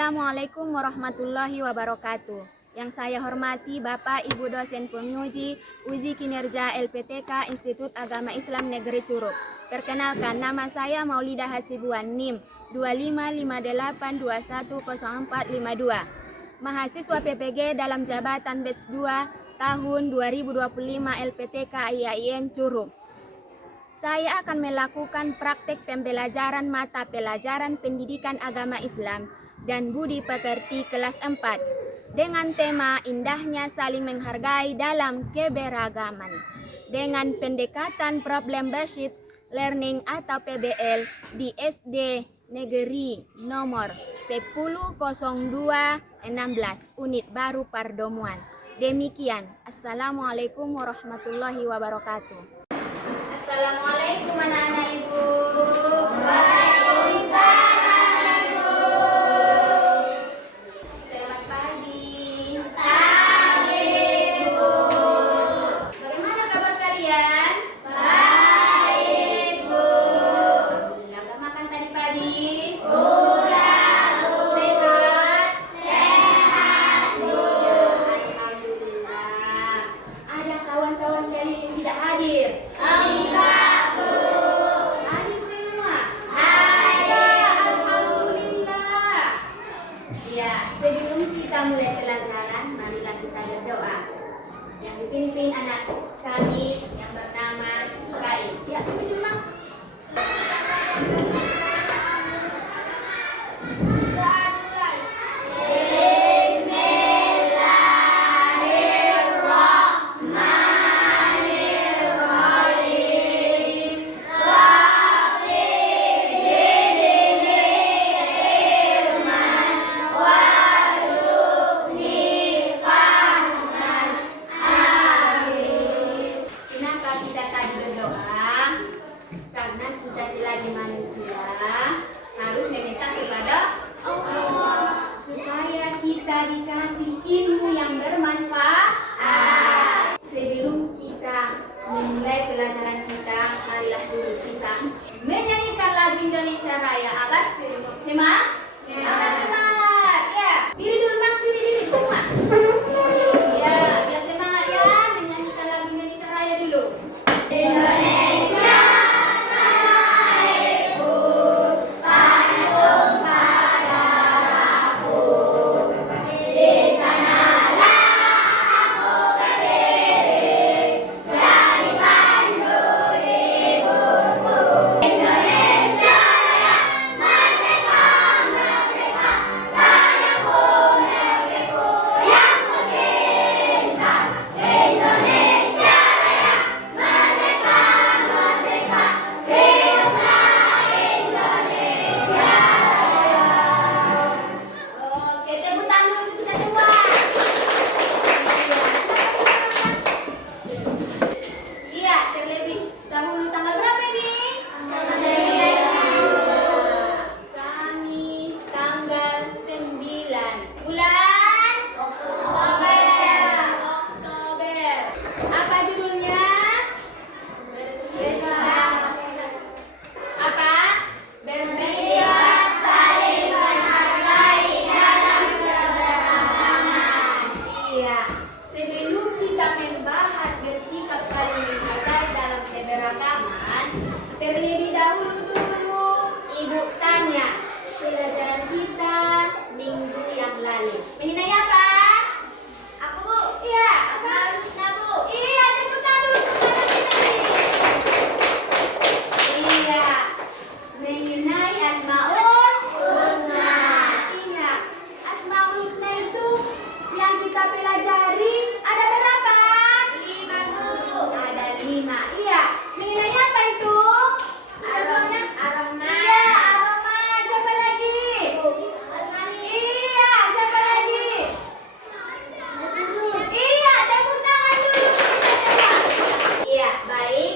Assalamualaikum warahmatullahi wabarakatuh. Yang saya hormati Bapak Ibu dosen penguji uji kinerja LPTK Institut Agama Islam Negeri Curug. Perkenalkan, nama saya Maulidah Hasibuan, NIM 2558210452. Mahasiswa PPG dalam jabatan batch 2 tahun 2025 LPTK IAIN Curug. Saya akan melakukan praktek pembelajaran mata pelajaran pendidikan agama Islam dan budi pekerti kelas 4 dengan tema indahnya saling menghargai dalam keberagaman dengan pendekatan problem based learning atau PBL di SD Negeri nomor 100216 unit baru Pardomuan. Demikian. Assalamualaikum warahmatullahi wabarakatuh. Assalamualaikum anak-anak ibu. Waalaikumsalam ibu. Selamat pagi. Pagi ibu. Bagaimana kabar kalian? Baik bu. Alhamdulillah. Udah makan tadi pagi? Udah bu. Sehat? Sehat bu. Alhamdulillah. Ada kawan-kawan kalian yang tidak hadir? Enggak bu. Hadir semua? Hadir. Alhamdulillah. Ya, sebelum kita mulai pelajaran, marilah kita berdoa. Yang dipimpin anak kami yang bernama Kais. Ya, memang. Karena kita selagi manusia harus meminta kepada Allah supaya kita dikasih ilmu yang bermanfaat. Sebelum kita memulai pelajaran kita, marilah dulu kita menyanyikan lagu Indonesia Raya. Awas semangat, semangat ya. Diri dulu bang, diri semua. Ya, biar semangat ya menyanyikan lagu Indonesia Raya dulu. Indonesia. Terlebih dahulu Ibu tanya pelajaran kita minggu yang lalu. Mengenai apa? Aku bu. Iya. Asmaul-husna bu. Iya, tepukan dulu kepada kita. Iya. Mengenai Asmaul Husna. Iya. Asmaul Husna itu yang kita pelajari ada berapa? 5 bu. Ada 5. Iya. Mengenai apa itu? Contohnya Ar-Rahman. Iya, Ar-Rahman. Siapa lagi? Iya, siapa lagi? Iya, tepuk tangan dulu. Iya, baik.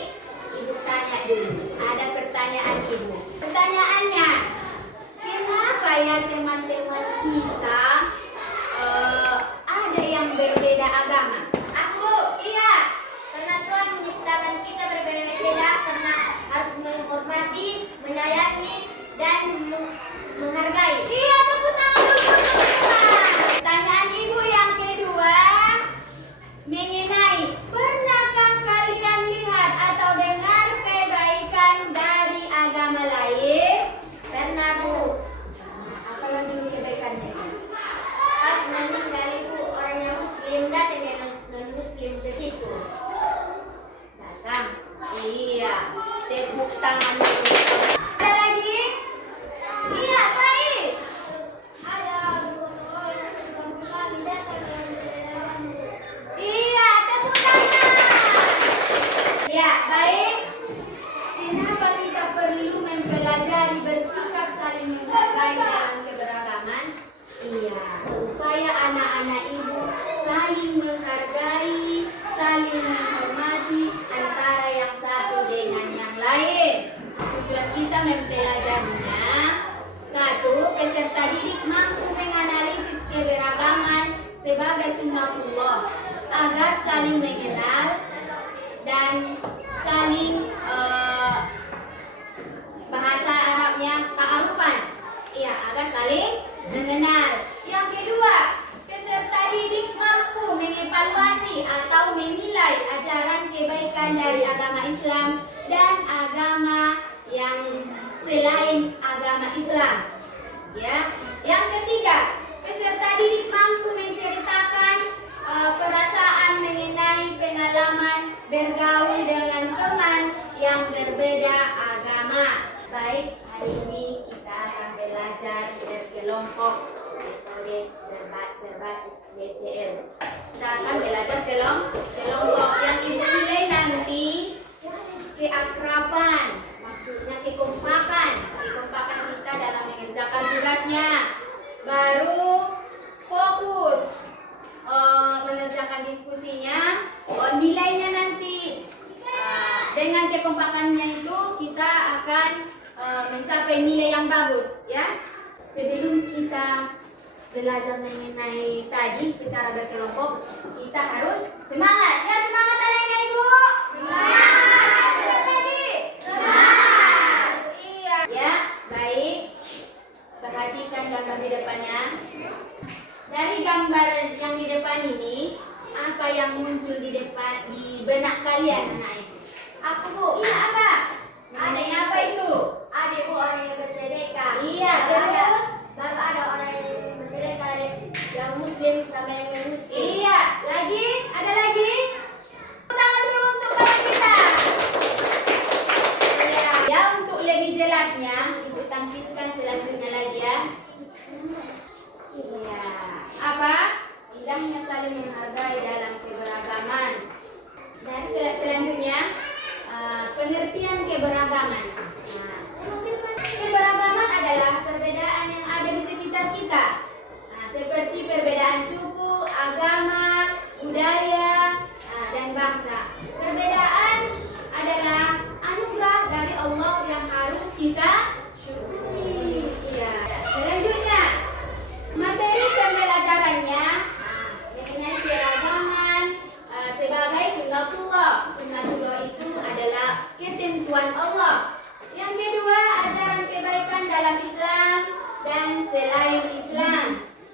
Ibu tanya dulu. Ada pertanyaan Ibu. Pertanyaannya, kenapa ya teman-teman kita ada yang berbeda agama? Aku. Iya. Karena Tuhan menciptakan kita berbeda selain agama Islam. Ya. Yang ketiga, peserta didik mampu menceritakan perasaan mengenai pengalaman bergaul dengan teman yang berbeda agama. Baik, hari ini kita akan belajar berkelompok metode berbasis BCL. Kita akan belajar kelompok yang dinilai nanti keakraban, maksudnya kekompakan kita dalam mengerjakan tugasnya. Baru fokus mengerjakan diskusinya, nilainya nanti. Dengan kekompakannya itu kita akan mencapai nilai yang bagus, ya. Sebelum kita belajar mengenai tadi secara berkelompok, kita harus semangat. Ya, semangat anak-anak Ibu. Semangat. Semangat tadi. Semangat. Iya. Ya, baik. Perhatikan gambar di depannya. Dari gambar yang di depan ini, apa yang muncul di benak kalian, anak-anak? Apa, Bu? Iya, apa? Mengenai apa itu? Ada, Bu, orang yang bersedekah. Iya, terus? Baru ada orang yang bersedekah, yang muslim sama yang non-muslim. Iya, lagi? Ada lagi? Tangan dulu untuk kawan kita. Iya. Ya, untuk lebih jelasnya, Ibu tampilkan selanjutnya lagi ya. Iya. Apa? Indahnya saling menghargai dalam keberagaman. Dan selanjutnya, pengertian keberagaman. Nah, keberagaman adalah perbedaan yang ada di sekitar kita. Nah, seperti perbedaan suku, agama, budaya, dan bangsa. Perbedaan adalah anugerah dari Allah yang harus kita syukuri. Iya. Selanjutnya, materi pembelajarannya mengenai keragaman sebagai sunnatullah. Sunnatullah itu adalah ketentuan Allah. Yang kedua, ajaran kebaikan dalam Islam dan selain Islam.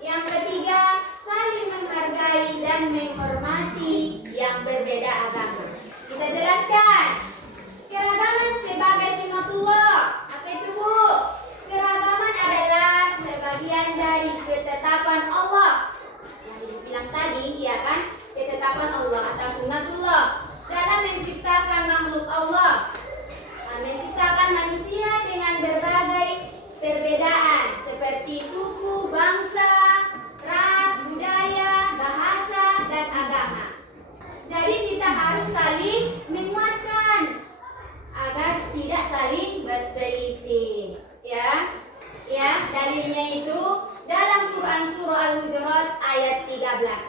Yang ketiga, saling menghargai dan menghormati yang berbeda agama. Kita jelaskan. Keragaman sebagai sunnatullah. Apa itu, Bu? Keragaman adalah sebagian dari ketetapan Allah. Yang dibilang tadi, iya kan? Ketetapan Allah atau sunnatullah dalam menciptakan makhluk Allah. Menciptakan manusia dengan berbagai perbedaan seperti suku, bangsa, ras, budaya, bahasa, dan agama. Jadi kita harus saling menguatkan agar tidak saling berselisih. Ya, dalilnya itu dalam Quran surah Al-Hujurat ayat 13.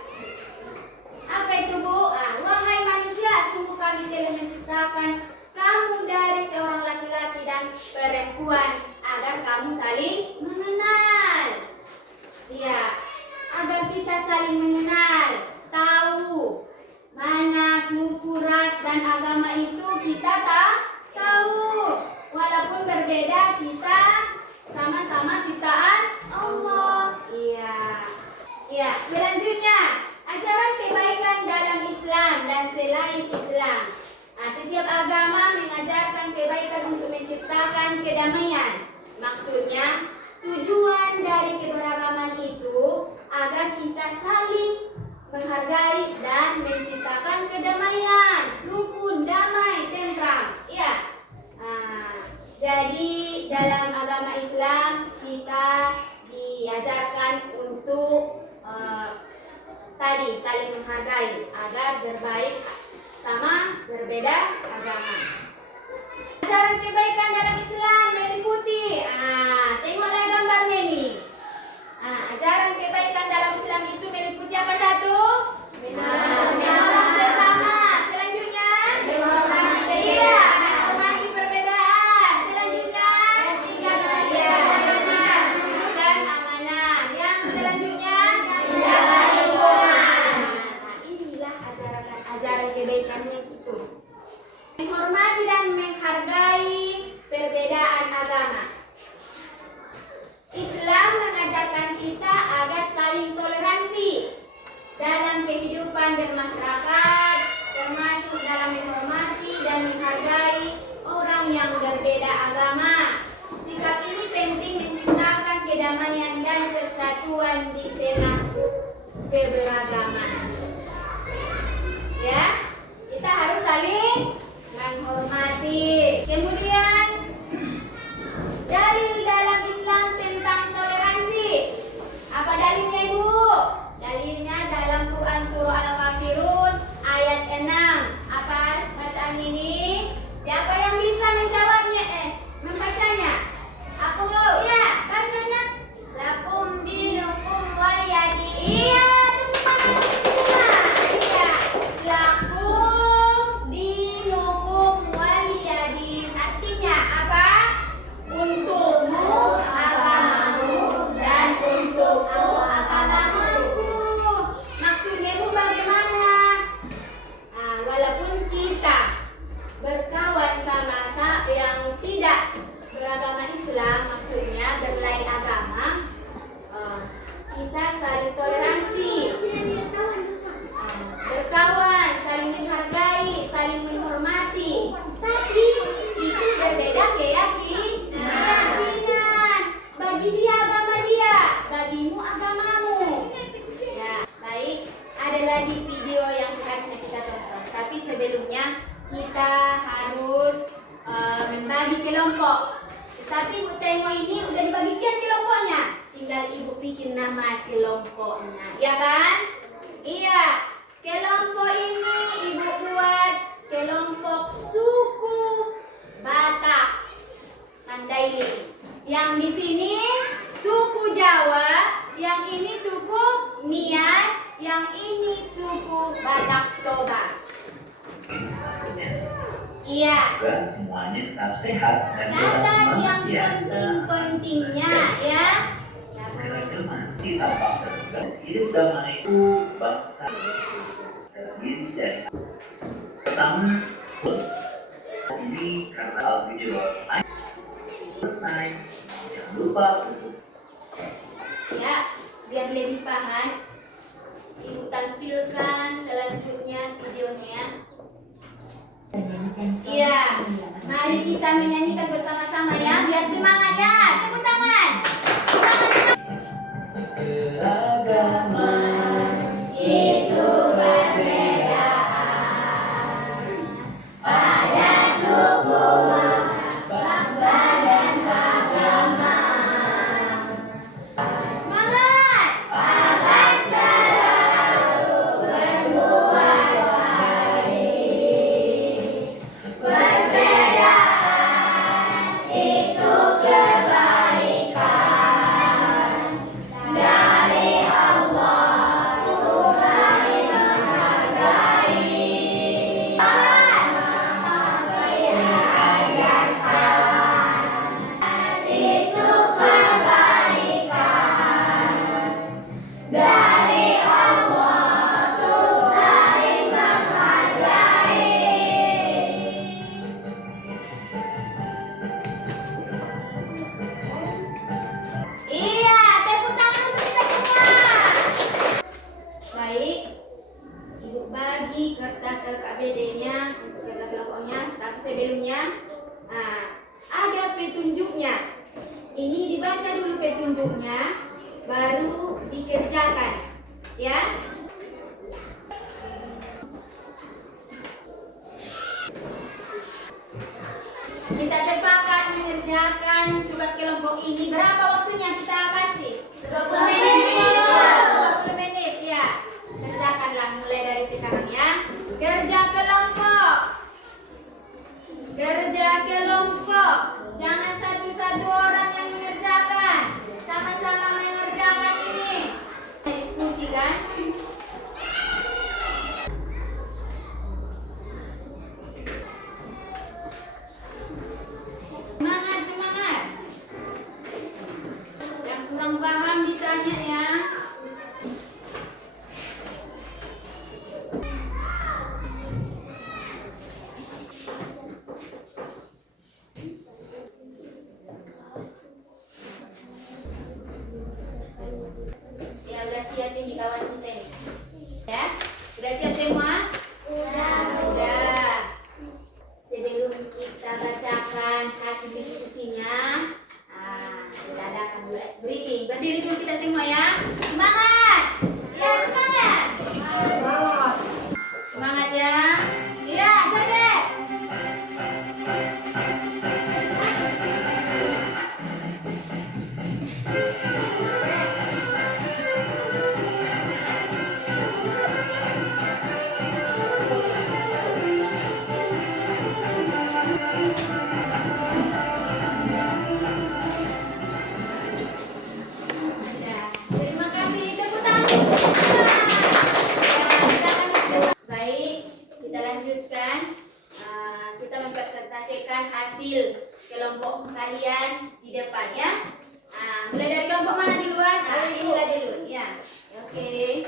Apa itu, Bu? Wahai manusia, sungguh kami telah menciptakan kamu dari seorang laki-laki dan perempuan agar kamu saling mengenal. Ya, agar kita saling mengenal, tahu mana suku, ras, dan agama itu kita tahu. Walaupun berbeda, kita sama-sama ciptaan Allah. Iya. Selanjutnya, ajaran kebaikan dalam Islam dan selain Islam. Setiap agama mengajarkan kebaikan untuk menciptakan kedamaian. Maksudnya, tujuan dari keberagaman itu agar kita saling menghargai dan menciptakan kedamaian, rukun, damai, tentram. Ya. Jadi dalam agama Islam kita diajarkan untuk tadi saling menghargai agar berbaik sama berbeda agama. Ajaran kebaikan dalam Islam meliputi, tengoklah gambarnya ini. Ajaran kebaikan dalam Islam itu meliputi apa satu? Menolong sesama. Selanjutnya, iya, menghormati perbedaan. Selanjutnya, bersikap jujur dan amanah. Yang selanjutnya, menjaga lingkungan. Inilah ajaran kebaikannya itu. Menghormati dan menghargai perbedaan agama. Islam mengajarkan kita agar saling toleransi dalam kehidupan bermasyarakat, termasuk dalam menghormati dan menghargai orang yang berbeda agama. persatuan di tengah keberagaman. Ya, kita harus saling menghormati. Kemudian dalil dalam Islam tentang toleransi. Apa dalilnya, Ibu? Dalilnya dalam Quran surah Al-Kafirun ayat 6. Apa bacaan ini? Siapa yang bisa menjawabnya? Membacanya? Aku. Iya, bacanya. Lakum dinukum waliyadin. Iya, tepuk tangan semua. Iya. Lakum dinukum waliyadin. Artinya apa? Untukmu agamamu dan untukku agamaku. Maksudnya itu bagaimana? Walaupun kita berkawan sama yang tidak beragama Islam, maksudnya berlain agama, kita saling toleransi, berkawan, saling menghargai, saling menghormati. Tapi itu berbeda keyakinan. Bagi dia agama dia, bagimu agamamu. Ya, baik. Ada lagi video yang seharusnya kita tonton. Tapi sebelumnya kita harus membagi kelompok. Tapi Ibu tengok ini udah dibagikan kelompoknya. Tinggal Ibu bikin nama kelompoknya, ya kan? Iya. Kelompok ini Ibu buat kelompok suku Batak Mandailing. Yang di sini suku Jawa, yang ini suku Nias, yang ini suku Batak Toba. Iya. Semoga semuanya tetap sehat dan tetap Catat semangat yang ya. penting-pentingnya ya. Keragaman kita bangga hidup damai bangsa terdiri dari pertama ini karena al-video selesai. Jangan lupa untuk Ya, biar lebih paham, Ibu tampilkan selanjutnya videonya. Iya, mari kita menyanyikan bersama-sama ya, biar semangat ya. Tepuk tangan. keragaman Itu pada suku, bangsa dan agama. Semangat. Bagai selalu berbuat baik. Perbedaan itu kebaikan dari Allah untuk saling menghargai. Itu kebaikan dari Allah untuk saling menghargai. Iya, tepuk tangan untuk kita semua. Baik, Ibu bagi kertas LKPD-nya untuk kertas kelompoknya. Tapi sebelumnya ada petunjuknya. Ini dibaca dulu petunjuknya, baru dikerjakan, ya. Kita sepakat mengerjakan tugas kelompok ini. Berapa waktunya kita kasih? 20 menit. 20 menit ya. Kerjakanlah mulai dari sekarang ya. Kerja kelompok. Kerja kelompok. Jangan satu-satu orang yang mengerjakan. Sama-sama mengerjakan ini. Diskusi kan? Semangat, semangat. Yang kurang paham ditanya ya. presentasikan hasil kelompok kalian di depan ya. Mulai dari kelompok mana duluan? Inilah dulu ya. Oke.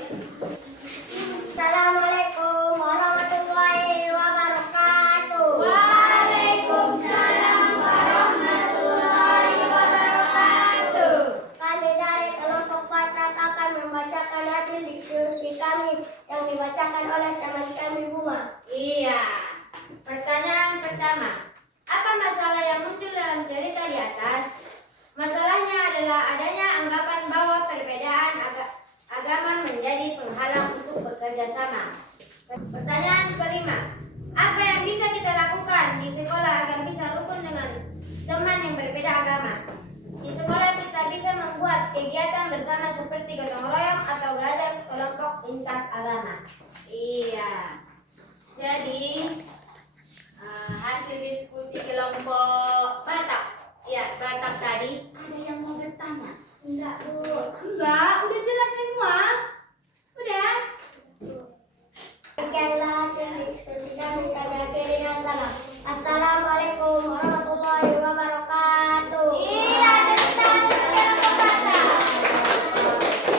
Assalamualaikum warahmatullahi wabarakatuh. Waalaikumsalam warahmatullahi wabarakatuh. Kami dari kelompok Batak akan membacakan hasil diskusi kami yang dibacakan oleh teman kami Bunga. Iya. Pertanyaan pertama. Apa masalah yang muncul dalam cerita di atas? Masalahnya adalah adanya anggapan bahwa perbedaan agama menjadi penghalang untuk bekerja sama. Pertanyaan kelima. Apa yang bisa kita lakukan di sekolah agar bisa rukun dengan teman yang berbeda agama? Di sekolah kita bisa membuat kegiatan bersama seperti gotong royong atau belajar kelompok lintas agama. Iya. Jadi hasil diskusi kelompok Batak. Ya, Batak tadi ada yang mau bertanya? Enggak, Bu. Enggak, udah jelas semua. Udah. Sekianlah hasil diskusi kami akhiri dengan salam. Assalamualaikum warahmatullahi wabarakatuh. Iya, tepuk tangan untuk kelompok Batak.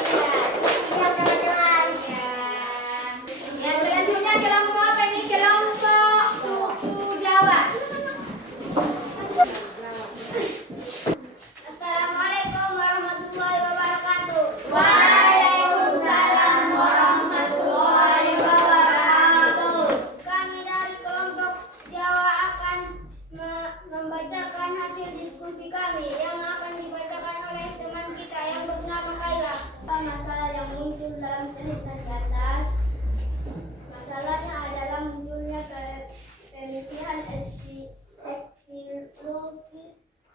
Ya, siap teman-teman. Ya. Yang selanjutnya kelompok apa ini? Kelompok suku Jawa. Assalamualaikum warahmatullahi wabarakatuh. Waalaikumsalam warahmatullahi wabarakatuh. Kami dari kelompok Jawa akan membacakan hasil diskusi kami yang akan dibacakan oleh teman kita yang bernama Kaila. Apa masalah yang muncul dalam cerita di atas? Masalahnya adalah munculnya pemikiran eksklusif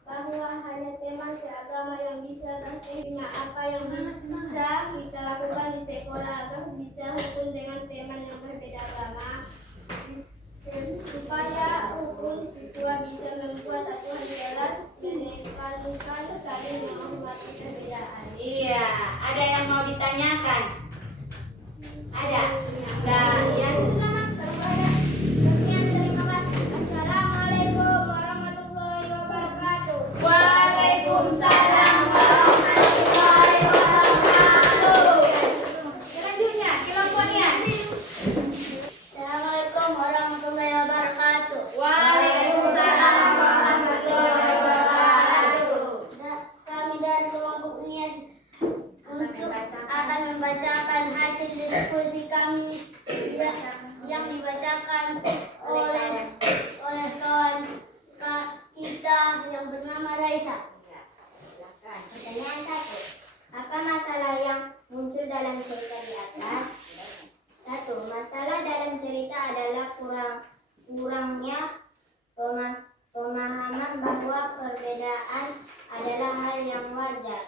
bahwa hanya teman seagama yang bisa nantinya. Apa yang bisa kita lakukan di sekolah agar bisa rukun dengan teman yang berbeda agama, supaya rukun siswa bisa membuat aturan jelas menekankan saling menghormati perbedaan. Iya, ada yang mau ditanyakan? Ada? Enggak, ya sudah. Sekian, terima kasih. Assalamualaikum warahmatullahi wabarakatuh. Waalaikumsalam warahmatullahi wabarakatuh. Selanjutnya, kelompoknya. Assalamualaikum warahmatullahi wabarakatuh. Waalaikumsalam warahmatullahi wabarakatuh. Kami dari kelompok Nias akan membacakan hasil diskusi kami yang dibacakan oleh kawan kita yang bernama Raisa. Pertanyaan 1. Apa masalah yang muncul dalam cerita di atas? 1. Masalah dalam cerita adalah kurangnya pemahaman bahwa perbedaan adalah hal yang wajar.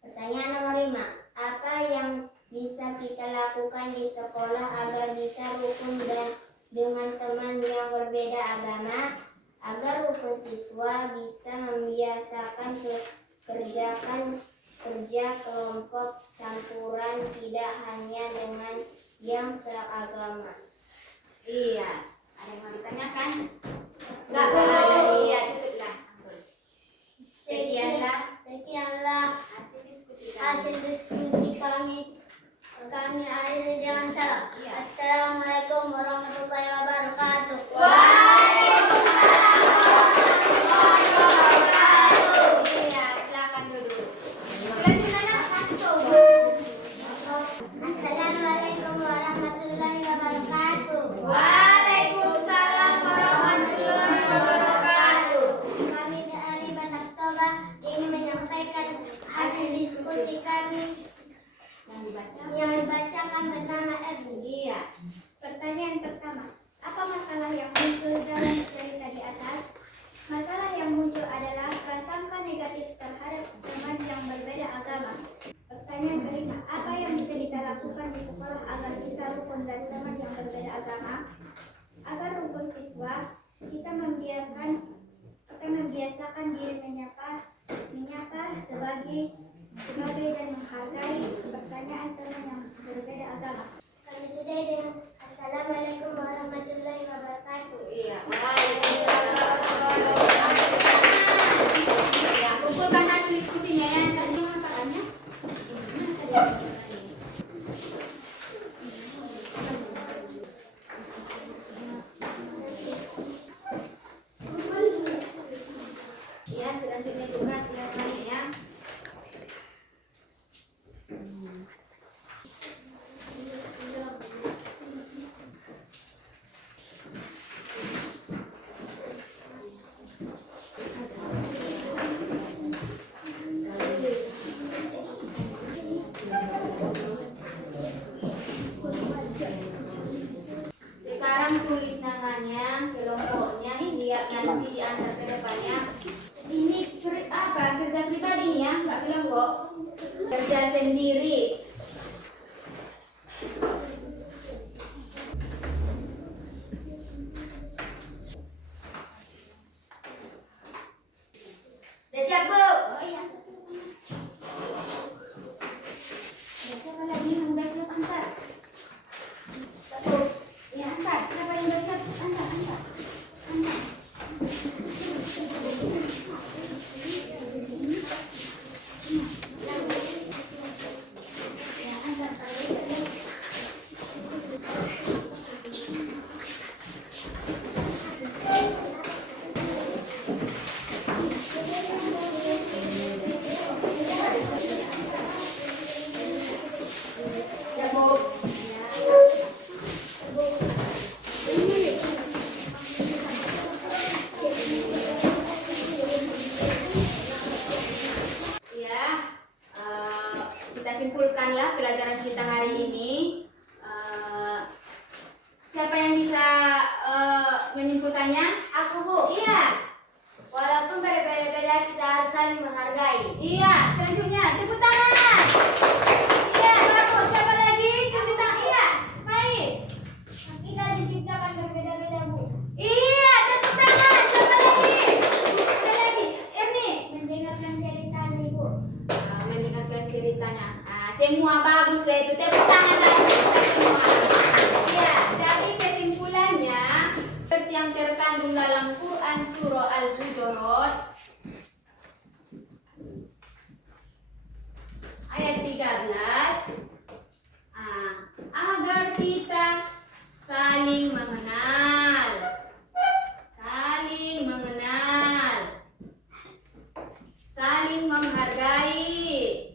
Pertanyaan nomor 5. Apa yang bisa kita lakukan di sekolah agar bisa rukun dengan teman yang berbeda agama? Agar rukun siswa bisa membiasakan kerja kelompok campuran, tidak hanya dengan yang seagama. Iya, ada yang mau ditanyakan? Enggak Ada. perlu. Iya, tutuplah. Sekianlah hasil diskusi hasil diskusi kami akhiri dengan salam. Assalamualaikum warahmatullahi wabarakatuh. Waalaikumsalam warahmatullahi wabarakatuh. Iya, silakan duduk. Selanjutnya, Assalamualaikum warahmatullahi wabarakatuh. Waalaikumsalam warahmatullahi wabarakatuh. Kami dari Batak Toba ingin menyampaikan hasil diskusi kami yang dibacakan bernama Erni. Iya. Pertanyaan pertama, apa masalah yang muncul dalam cerita di atas? Masalah yang muncul adalah prasangka negatif terhadap teman yang berbeda agama. Pertanyaan kelima, apa yang bisa kita lakukan di sekolah agar bisa rukun dan teman yang berbeda agama? Agar rukun siswa, kita membiasakan diri menyapa sebagai dan menghargai pertanyaan teman yang berbeda agama. Kami sudahi dengan Assalamualaikum warahmatullahi wabarakatuh. Iya. temannya, kelompoknya siap nanti diantar ke depannya. Ini kerja pribadi nih ya, nggak kelompok. Kerja sendiri. Udah siap, Bu? Oh iya. Ya, siapa lagi yang udah siap antar? Satu. Ya antar. Siapa yang udah siap antar? Antar. Ya antar. Ya Bu. Ya, kita simpulkanlah pelajaran kita hari ini. Siapa yang bisa menyimpulkannya? Aku, Bu. Iya, Walaupun berbeda-beda, kita harus saling menghargai. iya. Selanjutnya tepuk tangan. Iya, bagus. Siapa lagi? Tepuk tangan. Iya, Faiz. Kita diciptakan berbeda-beda, Bu. Iya, tepuk tangan. Siapa lagi? Siapa lagi? Erni. Mendengarkan ceritanya, Bu. Mendengarkan ceritanya. Semua bagus lah itu. Tepuk tangan lagi kita semua. Ya, jadi kesimpulannya seperti yang terkandung dalam Quran surah Al-Hujurat ayat 13, agar kita saling mengenal, saling menghargai.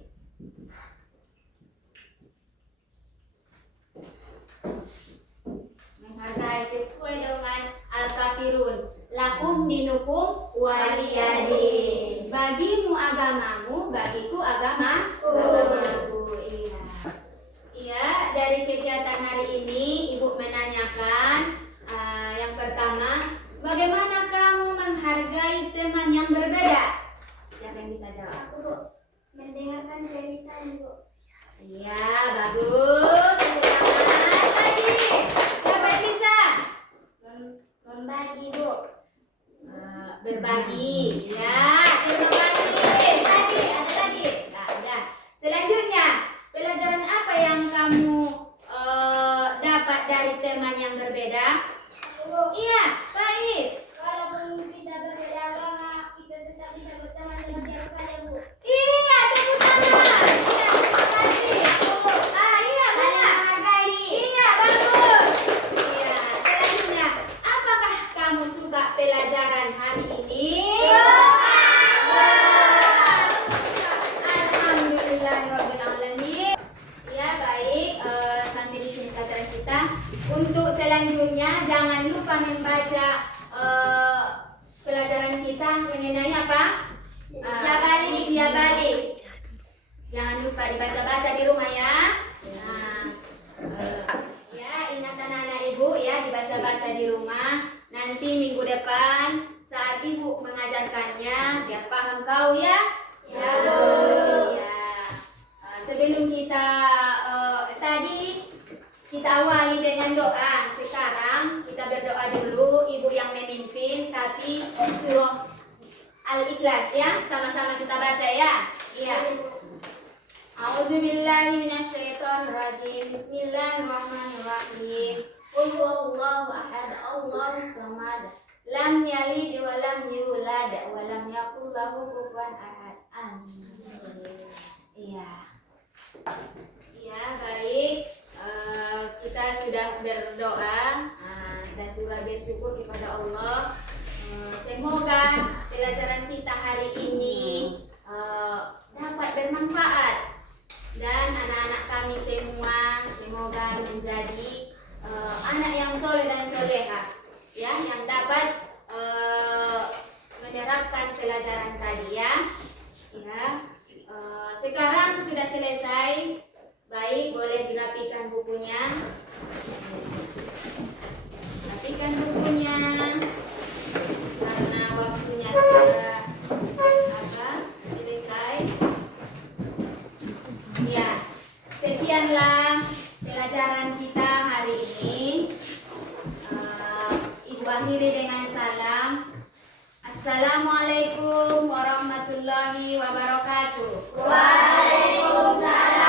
Menghargai sesuai dengan Al-Kafirun. Lakum dinukum waliyadin. Bagimu agamamu, bagiku agamaku. Iya. Iya, dari kegiatan hari ini Ibu menanyakan yang pertama, bagaimana kamu menghargai teman yang berbeda? Siapa yang bisa jawab? Aku, Bu. Mendengarkan ceritanya, Bu. Iya, bagus. Tepuk tangan lagi. Siapa yang bisa? Membagi, Bu. Berbagi. Ya, terima kasih. Tadi ada lagi. Nah, udah. Selanjutnya, pelajaran apa yang kamu dapat dari teman yang berbeda? Aku, Bu. Iya, Faiz. Walaupun kita berbeda agama, kita tetap bisa berteman dengan siapa saja, Bu. Iya, tepuk tangan. Iya, terima kasih. Iya, Saling benar. menghargai. Iya, bagus. Iya, selanjutnya, apakah kamu suka pelajaran hari ini? Alhamdulillahirrahmanirrahim. Ya, baik. Sampai di sini pelajaran kita. Untuk selanjutnya, jangan lupa membaca pelajaran kita mengenai apa? Usia balik. Usia balik. Jangan lupa dibaca-baca di rumah ya. Nah, ya ingat anak-anak ibu ya, dibaca-baca di rumah. Nanti minggu depan saat ibu mengajarkannya biar paham kau ya. Ya, Bu. Bu. Ya. Sebelum kita tadi kita awali dengan doa. Sekarang kita berdoa dulu, ibu yang memimpin, tapi surah Al-Ikhlas ya, sama-sama kita baca ya. Iya. A'udzubillahi minasyaitonirrajim. Bismillahirrahmanirrahim. Qul huwallahu ahad, Allahus samad. Lam yalid wa lam yulad wa lam yakul lahu kufuwan ahad. Amin. Iya. Iya, baik. Kita sudah berdoa dan surah bersyukur kepada Allah. Semoga pelajaran kita hari ini dapat bermanfaat dan anak-anak kami semua semoga menjadi anak yang soleh dan soleha ya, yang dapat menerapkan pelajaran tadi ya. Sekarang sudah selesai. Baik, boleh dirapikan bukunya. Rapikan bukunya. akhiri dengan salam. Assalamualaikum warahmatullahi wabarakatuh. Waalaikumsalam.